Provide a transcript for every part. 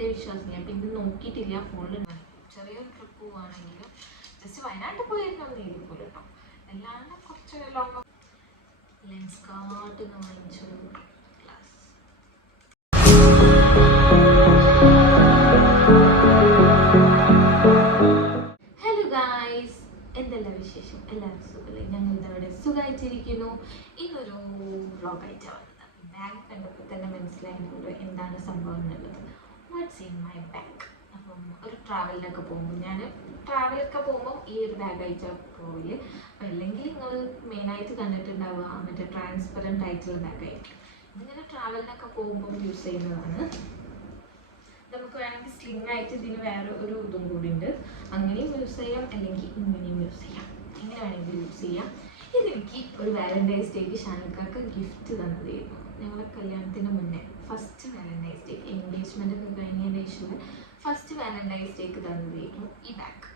എൻ്റെ വിശ്വാസം. ഞാൻ പിന്നെ നോക്കിയിട്ടില്ല ഫോണിൽ. ചെറിയൊരു ട്രിപ്പ് പോവുകയാണെങ്കിലും ജസ്റ്റ് വയനാട്ടിൽ പോയിരുന്നൊന്നും ഇരിക്കൂല കേട്ടോ. അല്ലാണ്ട് കുറച്ച് ലോങ് ലെൻസ് കാർട്ട് വാങ്ങിച്ചു ഗ്ലാസ്. ഹലോ ഗായ്സ്, എന്തെല്ലാം വിശേഷം? എല്ലാവരും സുഖമല്ലേ? ഞങ്ങൾ ഇതവിടെ സുഖമായിട്ടിരിക്കുന്നു. ഇന്നൊരു വ്ളോഗായിട്ടാണ് വന്നത്. ബാഗ് കണ്ടപ്പോൾ തന്നെ മനസ്സിലായിരുന്നുള്ളൂ എന്താണ് സംഭവം എന്നുള്ളത്. What's in my bag. അപ്പം ഒരു ട്രാവലിനൊക്കെ പോകുമ്പോൾ ഈ ഒരു ബാഗായിട്ടാണ് പോവില്ല. അപ്പം അല്ലെങ്കിൽ നിങ്ങൾ മെയിനായിട്ട് കണ്ടിട്ടുണ്ടാവുക മറ്റേ ട്രാൻസ്പെറൻറ്റ് ആയിട്ടുള്ള ബാഗായിരിക്കും. ഇതിങ്ങനെ ട്രാവലിനൊക്കെ പോകുമ്പോൾ യൂസ് ചെയ്യുന്നതാണ്. നമുക്ക് വേണമെങ്കിൽ സ്ലിംഗ് ആയിട്ട് ഇതിന് വേറെ ഒരു ഇതും കൂടി ഉണ്ട്. അങ്ങനെയും യൂസ് ചെയ്യാം, അല്ലെങ്കിൽ ഇങ്ങനെയും യൂസ് ചെയ്യാം. എങ്ങനെ വേണമെങ്കിലും യൂസ് ചെയ്യാം. ഇതെനിക്ക് ഒരു വാലന്റൈൻസ് ഡേക്ക് ഷാനിക്കാക്ക് ഗിഫ്റ്റ് തന്നതായിരുന്നു. ഞങ്ങളെ കല്യാണത്തിന് മുന്നേ ഫസ്റ്റ് വാലന്റൈൻസ് ഡേക്ക്, എൻഗേജ്മെൻ്റ് ഒക്കെ കഴിഞ്ഞതിന് ശേഷം ഫസ്റ്റ് വാലന്റൈൻസ് ഡേക്ക് തന്നതായിരുന്നു ഈ ബാഗ്.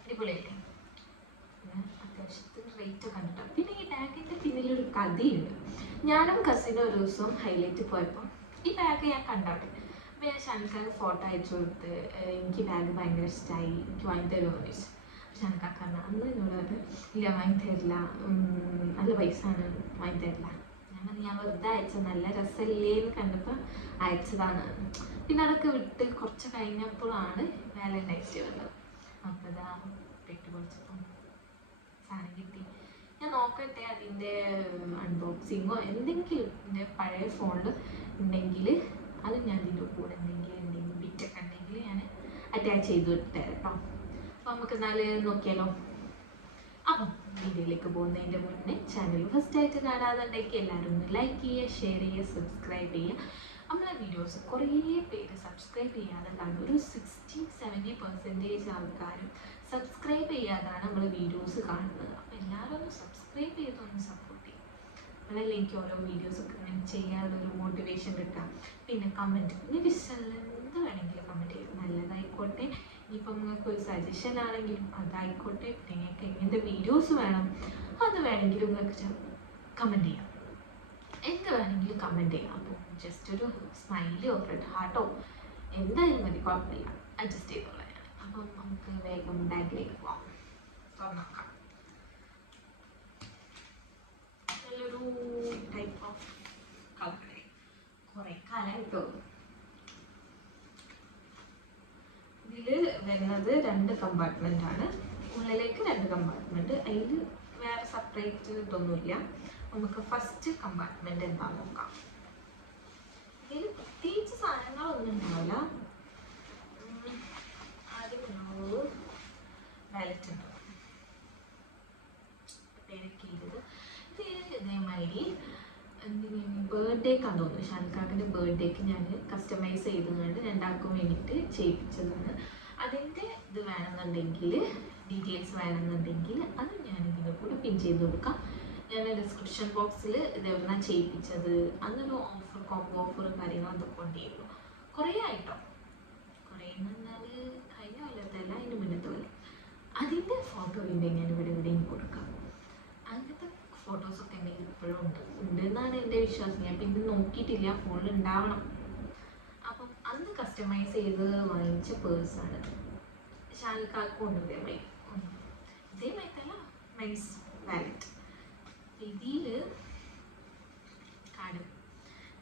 അടിപൊളിയല്ലേ? അത്യാവശ്യത്തിന് റേറ്റ് കണ്ടിട്ടോ. പിന്നെ ഈ ബാഗിൻ്റെ പിന്നിലൊരു കഥയുണ്ട്. ഞാനും കസിനും ഒരു ദിവസം ഹൈലൈറ്റ് പോയപ്പോൾ ഈ ബാഗ് ഞാൻ കണ്ടോട്ടെ. അപ്പോൾ ഞാൻ ഷാനിക്കാക്ക് ഫോട്ടോ അയച്ചു കൊടുത്ത് എനിക്ക് ബാഗ് ഭയങ്കര ഇഷ്ടമായി, എനിക്ക് വാങ്ങി തരുമോ എന്ന് ചോദിച്ചു. ഷാനിക്കാക്ക് അന്ന് എന്നോട് ഇല്ല വാങ്ങി തരില്ല, നല്ല പൈസയാണ്, വാങ്ങി തരില്ല. ഞാൻ വെറുതെ അയച്ചത്, നല്ല രസമല്ലേ എന്ന് കണ്ടപ്പോൾ അയച്ചതാണ്. പിന്നെ അതൊക്കെ വിട്ട് കുറച്ച് കഴിഞ്ഞപ്പോഴാണ് വാലന്റൈൻസ് ഡേ വന്നത്. അപ്പോൾ ഇതാ പെട്ട് പൊളിച്ചപ്പം സാധനം കിട്ടി. ഞാൻ നോക്കട്ടെ അതിൻ്റെ അൺബോക്സിങ്ങോ എന്തെങ്കിലും എൻ്റെ പഴയ ഫോണിൽ ഉണ്ടെങ്കിൽ അത് ഞാൻ ഇതിൻ്റെ കൂടെ എന്തെങ്കിലും ബിറ്റൊക്കെ ഉണ്ടെങ്കിൽ ഞാൻ അറ്റാച്ച് ചെയ്ത് വിട്ടുതരാം കേട്ടോ. അപ്പോൾ നമുക്ക് എന്നാലും നോക്കിയാലോ. അപ്പം വീഡിയോയിലേക്ക് പോകുന്നതിൻ്റെ മുന്നേ ചാനൽ ഫസ്റ്റായിട്ട് കാണാതുണ്ടെങ്കിൽ എല്ലാവരും ഒന്ന് ലൈക്ക് ചെയ്യുക, ഷെയർ ചെയ്യുക, സബ്സ്ക്രൈബ് ചെയ്യുക. നമ്മളെ വീഡിയോസ് കുറേ പേര് സബ്സ്ക്രൈബ് ചെയ്യാതെ കാണും. ഒരു 60-70% ആൾക്കാരും സബ്സ്ക്രൈബ് ചെയ്യാതാണ് നമ്മൾ വീഡിയോസ് കാണുന്നത്. അപ്പോൾ എല്ലാവരും ഒന്ന് സബ്സ്ക്രൈബ് ചെയ്തൊന്ന് സപ്പോർട്ട് ചെയ്യും. അതല്ലേ എനിക്ക് ഓരോ വീഡിയോസൊക്കെ ഇങ്ങനെ ചെയ്യാനുള്ളൊരു മോട്ടിവേഷൻ കിട്ടാം. പിന്നെ കമൻറ്റ്, നിങ്ങൾക്ക് ഇഷ്ടമല്ല എന്ത് വേണമെങ്കിലും കമൻറ്റ് ചെയ്യും. നല്ലതായിക്കോട്ടെ, ഇനിയിപ്പം നിങ്ങൾക്ക് ഒരു സജഷൻ ആണെങ്കിലും അതായിക്കോട്ടെ. നിങ്ങൾക്ക് എങ്ങനത്തെ വീഡിയോസ് വേണം അത് വേണമെങ്കിലും നിങ്ങൾക്ക് കമൻറ്റ് ചെയ്യാം. എന്ത് വേണമെങ്കിലും കമൻറ്റ് ചെയ്യാം. അപ്പോൾ ജസ്റ്റ് ഒരു സ്മൈലോ റെഡ് ഹാർട്ടോ എന്തായാലും മതി, കുഴപ്പമില്ല, അഡ്ജസ്റ്റ് ചെയ്തോളാം ഞാൻ. അപ്പം നമുക്ക് വേഗം ബാഗിലേക്ക് പോകാം. തുറന്നോക്കാം. നല്ലൊരു ടൈപ്പ് ഓഫ് കളർ, കുറേ കാലമായിട്ടോ. ഇതിൽ വരുന്നത് 2 കമ്പാർട്ട്മെൻ്റ് ആണ്. ഉള്ളിലേക്ക് 2 കമ്പാർട്ട്മെൻറ്റ്. അതിൽ വേറെ സെപ്പറേറ്റ് ഇതൊന്നുമില്ല. നമുക്ക് ഫസ്റ്റ് കമ്പാർട്ട്മെൻറ്റ് എന്താണെന്ന് നോക്കാം. ഇതിൽ പ്രത്യേകിച്ച് സാധനങ്ങളൊന്നും ഉണ്ടാവില്ല. ആദ്യം ഒരു വാലറ്റ് ഉണ്ടാവും, പേരൊക്കെ ചെയ്തത്. ഇത് ഇതേമാതിരി ബർത്ത്ഡേക്കാന്ന് തോന്നുന്നു. ഷാനിക്കാക്കിൻ്റെ ബർത്ത്ഡേക്ക് ഞാൻ കസ്റ്റമൈസ് ചെയ്തുകൊണ്ട് 2 വേണ്ടിയിട്ട് ചെയ്യിപ്പിച്ചതാണ്. അതിൻ്റെ ഇത് വേണമെന്നുണ്ടെങ്കിൽ, ഡീറ്റെയിൽസ് വേണമെന്നുണ്ടെങ്കിൽ അത് ഞാൻ ഇതിൻ്റെ കൂടെ പിൻ ചെയ്ത് കൊടുക്കാം. ഞാൻ ഡിസ്ക്രിപ്ഷൻ ബോക്സിൽ ഇതെവിടെയാണ് ചെയ്യിപ്പിച്ചത്, അന്നൊരു ഓഫർ, കോംബോ ഓഫറും കാര്യങ്ങളൊക്കെ കൊണ്ടുവരുന്നു. കുറേ ആയിട്ടോ, കുറേ എന്ന് പറഞ്ഞാൽ കഴിഞ്ഞ കൊല്ലത്തല്ല, അതിൻ്റെ മുന്നത്തെ കൊല്ലം. അതിൻ്റെ ഫോട്ടോ ഉണ്ടെങ്കിൽ ഞാൻ എവിടെയും കൊടുക്കാം. അങ്ങനത്തെ ഫോട്ടോസൊക്കെ എൻ്റെ ഇപ്പോഴും ഉണ്ടെന്നാണ് എൻ്റെ വിശ്വാസം. ഞാൻ പിന്നെ നോക്കിയിട്ടില്ല, ഫോണിൽ ഉണ്ടാവണം. അപ്പം അന്ന് കസ്റ്റമൈസ് ചെയ്ത് വാങ്ങിച്ച പേഴ്സാണ്. ഷാനിക്കാക്ക് കൊണ്ടുവരുമായി ഇതേമായിട്ടല്ല, നൈസ് വാലറ്റ്. ഇതിൽ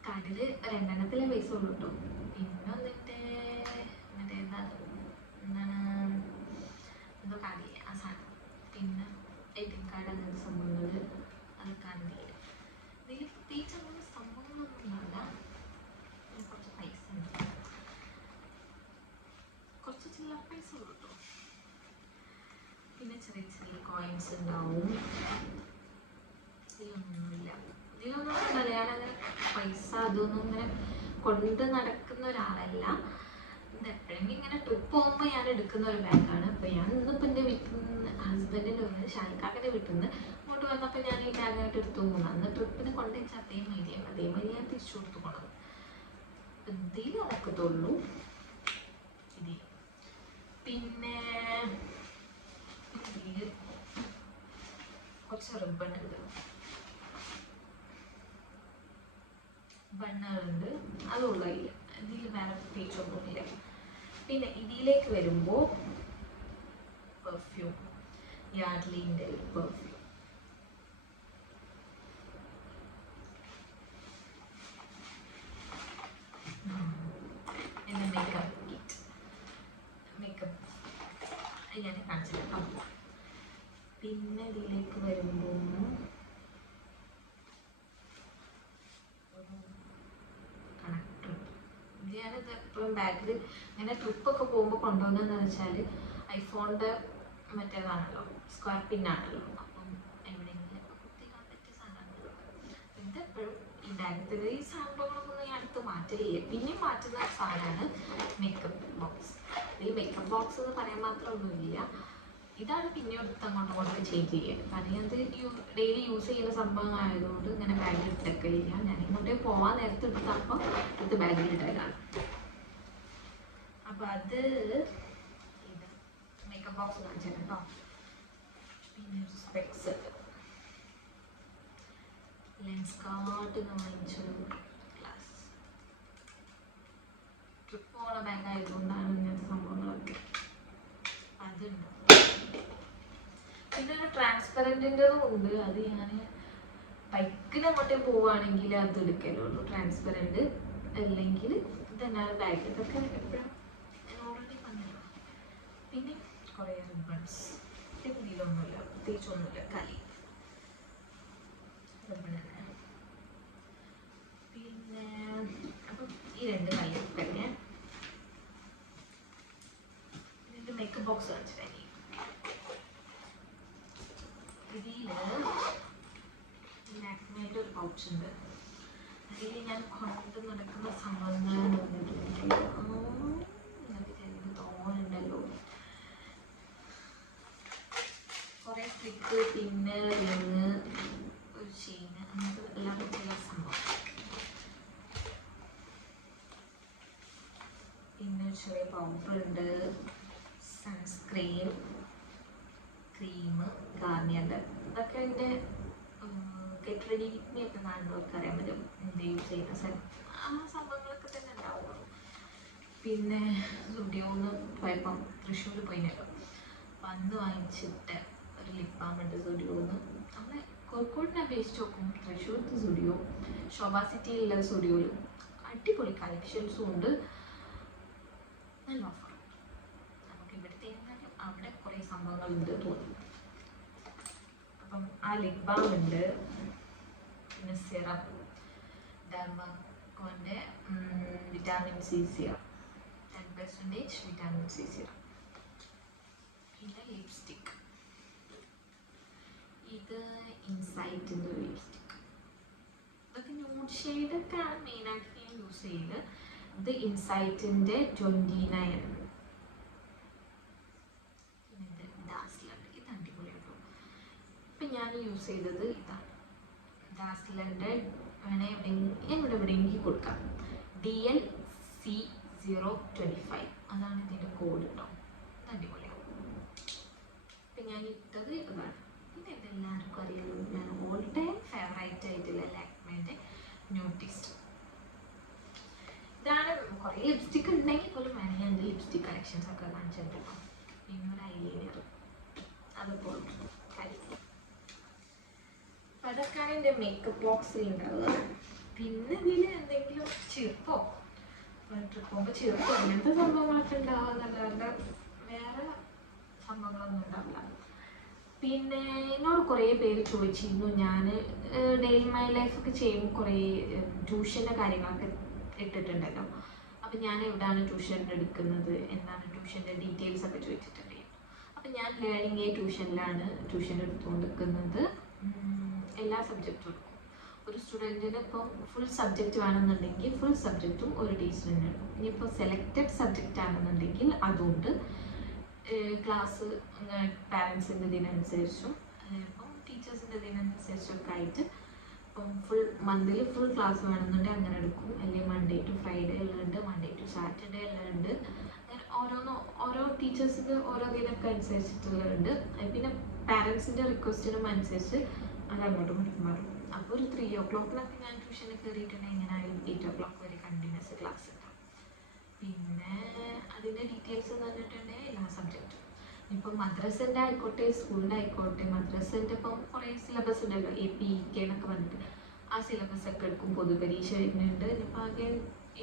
കാർഡിൽ 2 പൈസ ഉള്ളൂ കേട്ടോ. പിന്നെ വന്നിട്ട് എന്താണ് എന്തോ കാർഡില്ല ആ സാധനം. പിന്നെ ATM കാർഡ്, അങ്ങനത്തെ സംഭവങ്ങൾ അതൊക്കെയാണ് ഇതിൽ. ഇതിൽ പ്രത്യേകിച്ച് അങ്ങനെ സംഭവങ്ങളൊന്നും ഇല്ല. കുറച്ച് പൈസ ഉണ്ട്, കുറച്ച് ചില്ലറ പൈസ ഉള്ളൂ കേട്ടോ. പിന്നെ ചെറിയ ചെറിയ കോയിൻസ് ഉണ്ടാവും. ഇതിലൊന്നുമില്ല. ഞാനങ്ങനെ പൈസ അതൊന്നും ഇങ്ങനെ കൊണ്ട് നടക്കുന്ന ഒരാളല്ല. ഇത് എപ്പോഴെങ്കിലും ഇങ്ങനെ ട്രിപ്പ് പോകുമ്പോൾ ഞാൻ എടുക്കുന്ന ഒരു ബാഗാണ്. അപ്പോൾ ഞാൻ ഇന്നിപ്പോൾ എൻ്റെ വീട്ടിൽ നിന്ന്, ഹസ്ബൻഡിൻ്റെ വീട്ടിൽ നിന്ന്, ഷാനിക്കാക്കിൻ്റെ വീട്ടിൽ നിന്ന് ഇങ്ങോട്ട് വന്നപ്പോൾ ഞാൻ ഈ ബാഗായിട്ട് എടുത്തു പോകുന്നു. അന്ന് ട്രിപ്പിന് കൊണ്ടുവച്ച അതേമാതിരി ഞാൻ തിരിച്ചു കൊടുത്തു പോകണം. ഇതിൽ നടക്കത്തുള്ളൂ. ഇതിൽ പിന്നെ ഇതിൽ കുറച്ച് റിബൺ ഉണ്ട്, ബണ്ണുകളുണ്ട്, അതുള്ളതില്ല. ഇതിൽ വേറെ പ്രത്യേകിച്ചൊന്നുമില്ല. പിന്നെ ഇതിലേക്ക് വരുമ്പോൾ പെർഫ്യൂം, യാഡ്ലിൻ്റെ പെർഫ്യൂം. എൻ്റെ മേക്കപ്പ് കിറ്റ്, മേക്കപ്പ് ഞാൻ കാണിച്ചിട്ടോ. പിന്നെ ഇതിലേക്ക് വരുമ്പോൾ കണക്ടർ. ഞാനിത് എപ്പോഴും ബാഗിൽ ഇങ്ങനെ ട്രിപ്പൊക്കെ പോകുമ്പോൾ കൊണ്ടുപോകുന്നതെന്ന് വെച്ചാൽ ഐഫോണിൻ്റെ മറ്റേതാണല്ലോ, സ്ക്വയർ പിന്നാണല്ലോ. അപ്പം എവിടെയെങ്കിലും കുത്തിക്കാൻ പറ്റിയ സാധനങ്ങൾ ഇത് എപ്പോഴും ഈ ബാഗത്തിൽ ഈ സംഭവങ്ങളൊന്നും ഞാൻ അടുത്ത് മാറ്റില്ല. പിന്നെയും മാറ്റുന്ന സാധനമാണ് മേക്കപ്പ് ബോക്സ്. ഇതിൽ മേക്കപ്പ് ബോക്സ് എന്ന് പറയാൻ മാത്രമൊന്നുമില്ല. ഇതാണ് പിന്നെ എടുത്ത് അങ്ങോട്ട് ചേഞ്ച് ചെയ്യുക. കാരണം അത് ഡെയിലി യൂസ് ചെയ്യുന്ന സംഭവം ആയതുകൊണ്ട് ഇങ്ങനെ ബാഗിൽ ഇട്ടൊക്കെയില്ല. ഞാൻ ഇങ്ങോട്ടേ പോവാൻ നേരത്തെ എടുത്തപ്പോൾ എടുത്ത് ബാഗിൽ ഇട്ടതാണ്. അപ്പോൾ അത് ഇത് മേക്കപ്പ് ബോക്സ് കാണിച്ചത് കേട്ടോ. പിന്നെ സ്പെക്സ്, ലെൻസ് കാർഡ് വാങ്ങിച്ചു, ഗ്ലാസ്. ട്രിപ്പ് പോണ ബാഗ് ആയതുകൊണ്ടാണ് ഇങ്ങനത്തെ സംഭവങ്ങളൊക്കെ. അതുണ്ട്. പിന്നെ ഒരു ട്രാൻസ്പെറൻറ്റിൻ്റെതും ഉണ്ട്. അത് ഞാൻ ബൈക്കിന് അങ്ങോട്ടേ പോവുകയാണെങ്കിൽ അത് എടുക്കലുള്ളൂ, ട്രാൻസ്പെറൻറ്റ്. അല്ലെങ്കിൽ ഇതന്നെയാണ് ബാഗ്. ഇതൊക്കെ എപ്പോഴും ഞാൻ ഓൾറെഡി പറഞ്ഞല്ലോ. പിന്നെ കുറേ റിബൺസ്. ഇതിലൊന്നുമില്ല, പ്രത്യേകിച്ചൊന്നുമില്ല, കലി റിബൺ തന്നെ. പിന്നെ അപ്പം ഈ രണ്ട് കല്ലും കഴിഞ്ഞ് ഇതിൻ്റെ മേക്കപ്പ് ബോക്സ് കാണിച്ചിട്ടായി. ഇതിൽ ലാക്മേയുടെ ഒരു പൗച്ച് ഉണ്ട്. അതിൽ ഞാൻ കൊണ്ട് നടക്കുന്ന സംഭവങ്ങൾ തോന്നുന്നുണ്ടല്ലോ. കുറേ ക്ലിപ്പ്, പിന്നെ റിങ്, ഒരു ചെയിൻ, അങ്ങനത്തെ എല്ലാം പറ്റിയ സംഭവം. പിന്നെ ഒരു ചെറിയ പൗഡർ ഉണ്ട്, സൺസ്ക്രീൻ, ക്രീം, ഗാർണിയറിൻ്റെ. ഇതൊക്കെ എൻ്റെ ഗെറ്റ് റെഡി വിത്ത് മീ ഒക്കെ കാണുന്നവർക്ക് അറിയാൻ പറ്റും എന്ത് യൂസ് ചെയ്യുന്ന ആ സംഭവങ്ങളൊക്കെ തന്നെ ഉണ്ടാവുള്ളൂ. പിന്നെ സ്റ്റുഡിയോന്ന് പോയപ്പം തൃശ്ശൂർ പോയിനല്ലോ, അപ്പം അന്ന് വാങ്ങിച്ചിട്ട് ഒരു ലിപ് ബാം ഉണ്ട് സ്റ്റുഡിയോന്ന്. നമ്മൾ കോഴിക്കോടിനെ അപേക്ഷിച്ച് നോക്കും തൃശ്ശൂരത്തെ സ്റ്റുഡിയോ, ശോഭാ സിറ്റിയിലുള്ള സ്റ്റുഡിയോയിൽ അടിപൊളി കളക്ഷൻസും ഉണ്ട്, നല്ല ഓഫറും. നമുക്ക് ഇവിടുത്തെ അവിടെ കുറേ സംഭവങ്ങളുണ്ട് തോന്നി. അപ്പം ആ ലിപ് ബാം ഉണ്ട്. പിന്നെ സിറം, ഡെർമക്കോൻ്റെ vitamin C serum, 10% vitamin C serum. പിന്നെ ലിപ്സ്റ്റിക്, ഇത് ഇൻസൈറ്റിൻ്റെ ഒരു ലിപ്സ്റ്റിക്. ഇതൊക്കെ ന്യൂഡ് ഷെയ്ഡൊക്കെയാണ് മെയിനായിട്ട് ഞാൻ യൂസ് ചെയ്ത്. ഇത് ഇൻസൈറ്റിൻ്റെ 29. ഞാൻ യൂസ് ചെയ്തത് ഇതാണ്, ഡാസ്ലറിൻ്റെ. വേണേ എവിടെയെങ്കിലും കൊടുക്കാം, DLC025 അതാണ് ഇതിൻ്റെ കോഡ് കേട്ടോ. ഇത് അടിപൊളിയാവും. ഇപ്പം ഞാൻ ഇട്ടത് ഇതാണ്. പിന്നെ ഇതെല്ലാവർക്കും അറിയാലോ, ഞാൻ ഓൾ ടൈം ഫേവറേറ്റ് ആയിട്ടുള്ള ലാക്മേൻ്റെ ന്യൂട്ടിസ്റ്റ്. ഇതാണ്. കുറേ ലിപ്സ്റ്റിക് ഉണ്ടെങ്കിൽ പോലും വേണമെങ്കിൽ ഞാൻ എൻ്റെ ലിപ്സ്റ്റിക് കളക്ഷൻസ് ഒക്കെ കാണിച്ചിട്ടുണ്ടോ. പിന്നെ ഒരു ഐലൈനർ, അതുപോലെ അതൊക്കെയാണ് എൻ്റെ മേക്കപ്പ് ബോക്സിൽ ഉണ്ടാവുക. പിന്നെ ഇതിൽ എന്തെങ്കിലും ചെറുപ്പോ ട്രിപ്പ് പോകുമ്പോൾ ചെറുപ്പോ അങ്ങനത്തെ സംഭവങ്ങളൊക്കെ ഉണ്ടാവുക, വേറെ സംഭവങ്ങളൊന്നും ഉണ്ടാവില്ല. പിന്നെ എന്നോട് കുറേ പേര് ചോദിച്ചിരുന്നു, ഞാൻ ഡെയിലി മൈ ലൈഫൊക്കെ ചെയ്യുമ്പോൾ കുറേ ട്യൂഷൻ്റെ കാര്യങ്ങളൊക്കെ ഇട്ടിട്ടുണ്ടല്ലോ. അപ്പം ഞാൻ എവിടെയാണ് ട്യൂഷൻ എടുക്കുന്നത്, എന്താണ് ട്യൂഷൻ്റെ ഡീറ്റെയിൽസ് ഒക്കെ ചോദിച്ചിട്ടുണ്ടായിരുന്നു. അപ്പം ഞാൻ ലേണിംഗ് എ ട്യൂഷനിലാണ് ട്യൂഷൻ എടുത്തുകൊണ്ടിരിക്കുന്നത്. എല്ലാ സബ്ജക്റ്റും എടുക്കും. ഒരു സ്റ്റുഡൻറ്റിന് ഇപ്പം ഫുൾ സബ്ജക്റ്റ് വേണമെന്നുണ്ടെങ്കിൽ ഫുൾ സബ്ജക്റ്റും ഒരു ടീച്ചറിന് എടുക്കും. ഇനിയിപ്പോൾ സെലക്റ്റഡ് സബ്ജക്റ്റ് ആണെന്നുണ്ടെങ്കിൽ അതുകൊണ്ട് ക്ലാസ് പാരൻസിൻ്റെ ഇതിനനുസരിച്ചും ഇപ്പം ടീച്ചേഴ്സിൻ്റെ ഇതിനനുസരിച്ചൊക്കെ ആയിട്ട് ഇപ്പം ഫുൾ മന്തിൽ ഫുൾ ക്ലാസ് വേണമെന്നുണ്ടെങ്കിൽ അങ്ങനെ എടുക്കും. അല്ലെങ്കിൽ മൺഡേ ടു ഫ്രൈഡേ ഉള്ളുണ്ട്, മൺഡേ ടു സാറ്റർഡേ ഉള്ളുണ്ട്. അങ്ങനെ ഓരോ ടീച്ചേഴ്സിന് ഓരോ ഇതിനൊക്കെ അനുസരിച്ചിട്ടുള്ളുണ്ട്. പിന്നെ പാരൻസിൻ്റെ റിക്വസ്റ്റിനും അനുസരിച്ച് അത് അങ്ങോട്ടും മാറും. അപ്പോൾ ഒരു 3 o'clock ഞാൻ ട്യൂഷന് കയറിയിട്ടുണ്ടെങ്കിൽ എങ്ങനെയായാലും 8 o'clock വരെ കണ്ടിന്യൂസ് ക്ലാസ് ഉണ്ടാവും. പിന്നെ അതിൻ്റെ ഡീറ്റെയിൽസ് എന്ന് പറഞ്ഞിട്ടുണ്ടെങ്കിൽ എല്ലാ സബ്ജക്റ്റും ഇപ്പം മദ്രസൻ്റെ ആയിക്കോട്ടെ സ്കൂളിൻ്റെ ആയിക്കോട്ടെ മദ്രസൻ്റെ ഇപ്പം കുറേ സിലബസ് ഉണ്ടല്ലോ APK എന്നൊക്കെ പറഞ്ഞിട്ട് ആ സിലബസ് ഒക്കെ എടുക്കും. പൊതുപരീക്ഷ വരുന്നുണ്ട്. ഇപ്പം ആകെ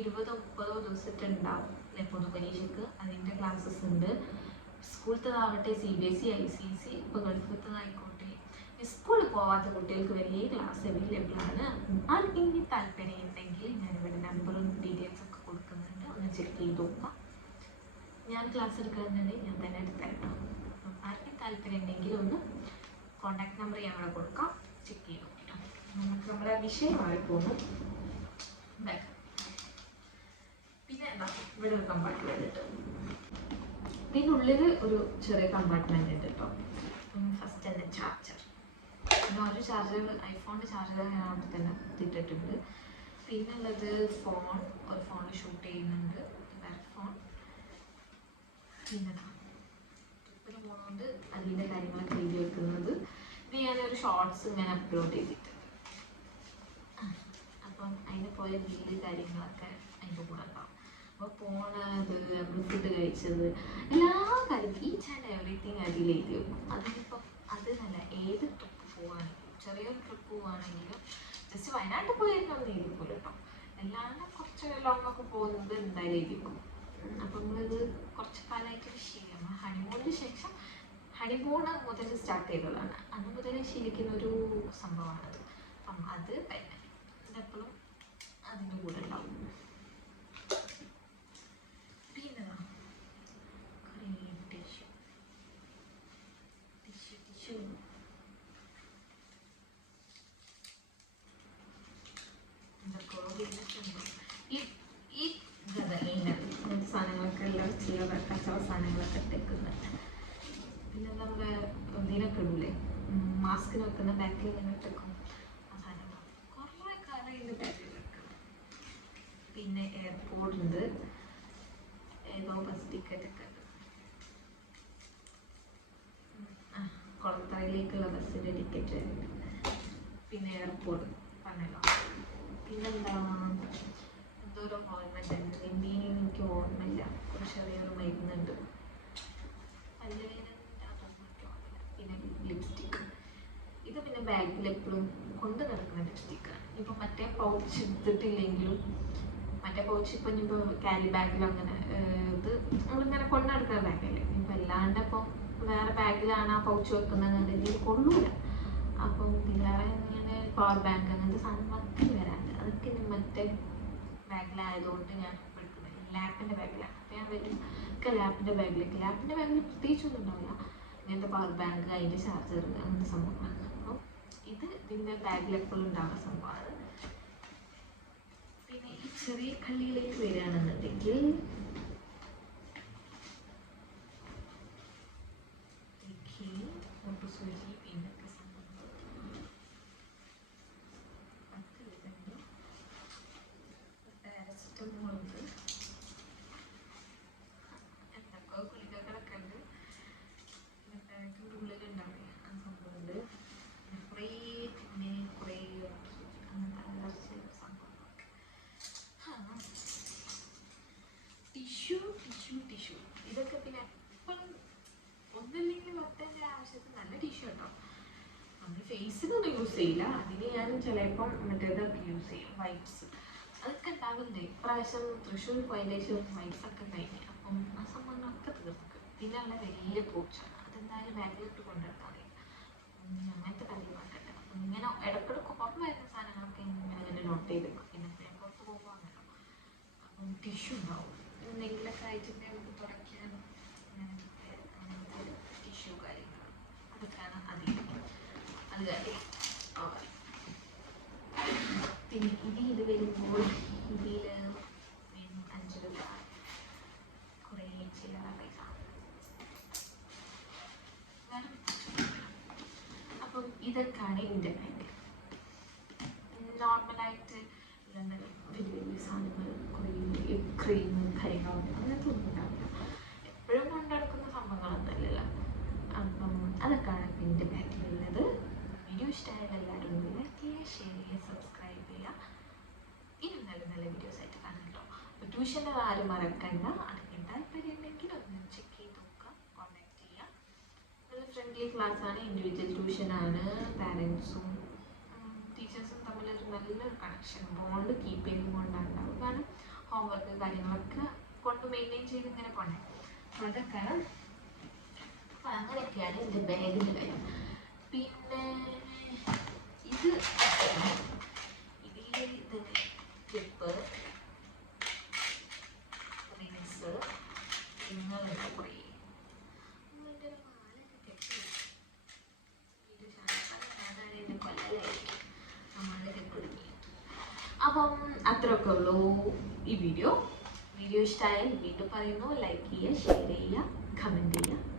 20-30 ദിവസത്തെ ഉണ്ടാവും അല്ലെ പൊതുപരീക്ഷയ്ക്ക്. അതിൻ്റെ ക്ലാസ്സസ് ഉണ്ട്. സ്കൂളത്തതാവട്ടെ CBSE ICSE ഇപ്പോൾ ഗൾഫത്തതായിക്കോട്ടെ സ്കൂളിൽ പോവാത്ത കുട്ടികൾക്ക് വലിയ ക്ലാസ് അവൈലബിൾ ആണ്. ആർക്കെങ്കിലും താല്പര്യം ഉണ്ടെങ്കിൽ ഞാനിവിടെ നമ്പറും ഡീറ്റെയിൽസും ഒക്കെ കൊടുക്കുന്നുണ്ട്. ഒന്ന് ചെക്ക് ചെയ്ത് നോക്കാം. ഞാൻ ക്ലാസ് എടുക്കുന്നുണ്ടെങ്കിൽ ഞാൻ തന്നെ എടുത്തരാം. ആർക്കും താല്പര്യം ഉണ്ടെങ്കിൽ ഒന്ന് കോൺടാക്ട് നമ്പർ ഞാൻ അവിടെ കൊടുക്കാം. ചെക്ക് ചെയ്ത് നോക്കിട്ടോ. നമുക്ക് നമ്മുടെ വിഷയം മാറിപ്പോകുന്നു. പിന്നെ എന്താ ഇവിടെ ഒരു കമ്പാർട്ട്മെന്റ് ഉണ്ട്. ഇതിൻ്റെ ഉള്ളിൽ ഒരു ചെറിയ കമ്പാർട്ട്മെന്റ് ഉണ്ട് കേട്ടോ. ഫസ്റ്റ് തന്നെ ചാർജർ. പിന്നെ ഒരു ചാർജർ ഐഫോണിൻ്റെ ചാർജർ ഞാൻ അവിടെ തന്നെ ഇട്ടിട്ടുണ്ട്. പിന്നെ ഉള്ളത് ഫോൺ. ഒരു ഫോണിൽ ഷൂട്ട് ചെയ്യുന്നുണ്ട്. വേറെ ഫോൺ. പിന്നെ ട്രിപ്പിന് പോകുന്നതുകൊണ്ട് അതിൻ്റെ കാര്യങ്ങളൊക്കെ എഴുതി വെക്കുന്നത്. ഇത് ഞാനൊരു ഷോർട്സ് ഇങ്ങനെ അപ്ലോഡ് ചെയ്തിട്ടുണ്ട്. അപ്പം അതിന് പോയ ബില്ല് കാര്യങ്ങളൊക്കെ അതിൻ്റെ കൂടെ ഉണ്ടാവും. അപ്പോൾ പോണത് നമ്മൾ ഫുഡ് കഴിച്ചത് എല്ലാ കാര്യം ഈച്ച് ആൻഡ് എവറിത്തിങ് അതിൽ എഴുതി വെക്കും. അതിനിപ്പം അത് നല്ല ഏത് ട്രിപ്പ് പോവുകയാണെങ്കിലും ചെറിയൊരു ട്രിപ്പ് പോവുകയാണെങ്കിലും ജസ്റ്റ് വയനാട്ടിൽ പോയിരുന്ന ഒന്നും എഴുതി പോലും കേട്ടോ. എല്ലാവരും കുറച്ച് ലോങ്ങൊക്കെ പോകുന്നത് എന്തായാലും എഴുതി വെക്കും. അപ്പം നമ്മളിത് കുറച്ച് കാലമായിട്ട് ശീലമാണ്. ഹണിമൂണിന് ശേഷം ഹണിമൂണ് മുതൽ സ്റ്റാർട്ട് ചെയ്തതാണ്. അന്ന് മുതൽ ശീലിക്കുന്ന ഒരു സംഭവമാണത്. അപ്പം അത് തന്നെ ഇതെപ്പോഴും അതിൻ്റെ കൂടെ ഉണ്ടാവും. പിന്നെ ടിഷ്യൂ ടിഷ്യൂ ടിഷ്യൂ ഈ സാധനങ്ങളൊക്കെ എല്ലാം ചില കച്ചവട സാധനങ്ങളൊക്കെ ഇട്ടേക്കുന്നുണ്ട്. പിന്നെ നമ്മുടെ ഇതിനൊക്കെ ഇടൂലേ മാസ്കിന് വെക്കുന്ന ബാക്കിൽ ഇങ്ങനെ ഇട്ടേക്കും ആ സാധനങ്ങൾ കുറേ കാലം ഇതിൻ്റെ ബാക്കിൽ വെക്കണം. പിന്നെ എയർപോർട്ട് ഉണ്ട്. ഏതോ ബസ് ടിക്കറ്റ് ഒക്കെ ഉണ്ട്. കൊളത്തറയിലേക്കുള്ള ബസ്സിൻ്റെ ടിക്കറ്റ് ഉണ്ട്. പിന്നെ എയർപോർട്ട് പറഞ്ഞല്ലോ. പിന്നെന്താ എന്തോരോ ഓർമ്മയുണ്ട്. എന്തിനും എനിക്ക് ഓർമ്മയില്ല. ഒരു ചെറിയൊരു മരുന്നുണ്ട്. പിന്നെ ലിപ്സ്റ്റിക്ക്. ഇത് പിന്നെ ബാഗിൽ എപ്പോഴും കൊണ്ട് നടക്കുന്ന ലിപ്സ്റ്റിക്കാണ്. ഇപ്പം മറ്റേ പൗച്ച് എടുത്തിട്ടില്ലെങ്കിലും മറ്റേ പൗച്ച് ഇപ്പം ഇനിയിപ്പോൾ ക്യാരി ബാഗിലോ അങ്ങനെ ഇത് നമ്മളിങ്ങനെ കൊണ്ട് നടക്കുന്ന ബാഗല്ലേ. ഇപ്പം അല്ലാണ്ട് ഇപ്പം വേറെ ബാഗിലാണ് ആ പൗച്ച് വെക്കുന്നതെന്നുണ്ടെങ്കിൽ കൊള്ളൂല. അപ്പം ഇതിലേറെ ഇങ്ങനെ പവർ ബാങ്ക് അങ്ങനത്തെ സാധനങ്ങളൊക്കെ വരാറുണ്ട്. അതൊക്കെ ഇനി മറ്റേ ബാഗിലായതുകൊണ്ട് ഞാൻ എടുക്കുന്നത് ലാപ്പിൻ്റെ ബാഗിലാണ്. അപ്പം ഞാൻ വരും ഒക്കെ ലാപ്പിൻ്റെ ബാഗിലേക്ക്. ലാപ്പിൻ്റെ ബാഗിൽ പ്രത്യേകിച്ചൊന്നും ഉണ്ടാവില്ല. ഇങ്ങനത്തെ പവർ ബാങ്ക് അതിൻ്റെ ചാർജർ അങ്ങനത്തെ സംഭവങ്ങളാണ്. അപ്പം ഇത് ഇതിൻ്റെ ബാഗിൽ എപ്പോഴും ഉണ്ടാകുന്ന സംഭവമാണ്. പിന്നെ ഈ ചെറിയ കള്ളിയിലേക്ക് വരികയാണെന്നുണ്ടെങ്കിൽ സൂചി പിന്നൊക്കെ സംഭവങ്ങൾ പാരസിറ്റമോളുണ്ട്. എന്തൊക്കെയോ ഗുളികകളൊക്കെ ഉണ്ട്. ബാഗിൻ്റെ ഉള്ളിലുണ്ടാവില്ല ആ സംഭവമുണ്ട്. കുറേ പിന്നെ കുറേ അങ്ങനത്തെ അലർജി സംഭവങ്ങളൊക്കെ. ടിഷ്യൂ ടിഷ്യൂ ടിഷ്യൂ ഇതൊക്കെ പിന്നെ എപ്പോഴും ഒന്നില്ലെങ്കിൽ മറ്റേൻ്റെ ആവശ്യത്തിന് നല്ല ടിഷ്യൂ കേട്ടോ. നമ്മൾ ഫേസിനൊന്നും യൂസ് ചെയ്യില്ല. അതിന് ഞാൻ ചിലപ്പം മറ്റേതൊക്കെ യൂസ് ചെയ്യും. വൈപ്സ് അതൊക്കെ ഉണ്ടാവില്ലേ. ഇപ്രാവശ്യം തൃശ്ശൂർ പോയതിൻ്റെ വൈപ്സ് ഒക്കെ കഴിഞ്ഞു. അപ്പം ആ സംഭവങ്ങളൊക്കെ തീർന്നു. പിന്നെ ഉള്ള വലിയ പൂച്ചാണ്. അതെന്തായാലും ബാഗിലിട്ട് കൊണ്ടുവരാൻ അറിയാം. അങ്ങനത്തെ കാര്യം മാറ്റട്ടെ. അപ്പം ഇങ്ങനെ ഇടയ്ക്കിടയ്ക്ക് പുറത്ത് വരുന്ന സാധനങ്ങളൊക്കെ ഇങ്ങനെ നോട്ട് ചെയ്തെടുക്കും. പിന്നെ പുറത്ത് പോകുമ്പോൾ അങ്ങനെ അപ്പം ടിഷ്യൂ ഉണ്ടാവും. എന്തെങ്കിലുമൊക്കെ ആയിട്ട് നമുക്ക് തുടയ്ക്കാൻ അങ്ങനത്തെ ടിഷ്യൂ കാര്യങ്ങൾ അതൊക്കെയാണ് അധികം അത് കാര്യം. പിന്നെ ഇത് വരുമ്പോൾ ഇതിൽ 5 രൂപ കുറേ ചില്ലറ പൈസ. അപ്പം ഇതൊക്കെയാണ് എൻ്റെ ബാഗ്. നോർമലായിട്ട് വലിയ വലിയ സാധനങ്ങൾ കുറേ ക്രീം കാര്യങ്ങളൊന്നും അങ്ങനത്തെ ഒന്നും ഉണ്ടാവില്ല. എപ്പോഴും കൊണ്ടുനടക്കുന്ന സംഭവങ്ങളൊന്നുമല്ലല്ലോ. അപ്പം അതൊക്കെയാണ് എൻ്റെ ബാഗിലുള്ളത്. വീഡിയോ ഇഷ്ടമായാലും എല്ലാവരും ഒന്ന് ലൈക്ക് ചെയ്യുക, ഷെയർ ചെയ്യുക, സബ്സ്ക്രൈബ് ചെയ്യുക. ഇനി നല്ല നല്ല വീഡിയോസ് ആയിട്ട് കാണാം കേട്ടോ. അപ്പോൾ ട്യൂഷൻ്റെ ആരും മറക്കണ്ട. ആർക്കും താല്പര്യം ഉണ്ടെങ്കിൽ ഒന്ന് ചെക്ക് ചെയ്ത് നോക്കാം, കോൺടാക്ട് ചെയ്യാം. നല്ല ഫ്രണ്ട്ലി ക്ലാസ്സാണ്, ഇൻഡിവിജ്വൽ ട്യൂഷനാണ്. പാരൻസും ടീച്ചേഴ്സും തമ്മിലൊരു നല്ലൊരു കണക്ഷൻ ബോണ്ട് കീപ്പ് ചെയ്തുകൊണ്ടാണ് ഉണ്ടാവും. കാരണം ഹോംവർക്ക് കാര്യങ്ങളൊക്കെ കൊണ്ട് മെയിൻറ്റെയിൻ ചെയ്ത് ഇങ്ങനെ പോകണേ. അതൊക്കെ അപ്പം അങ്ങനെയൊക്കെയാണ് എൻ്റെ ബാഗിൻ്റെ കാര്യം. പിന്നെ ഇത് ഇതിൽ ഇത് ക്ലിപ്പ്, റിങ്സ്, റിങ്ങുകളുണ്ട് കുറേ. അപ്പം അത്രയൊക്കെ ഉള്ളൂ ഈ വീഡിയോ. വീഡിയോ ഇഷ്ടമായാൽ വീണ്ടും പറയുന്നു, ലൈക്ക് ചെയ്യുക, ഷെയർ ചെയ്യുക, കമൻറ്റ് ചെയ്യുക.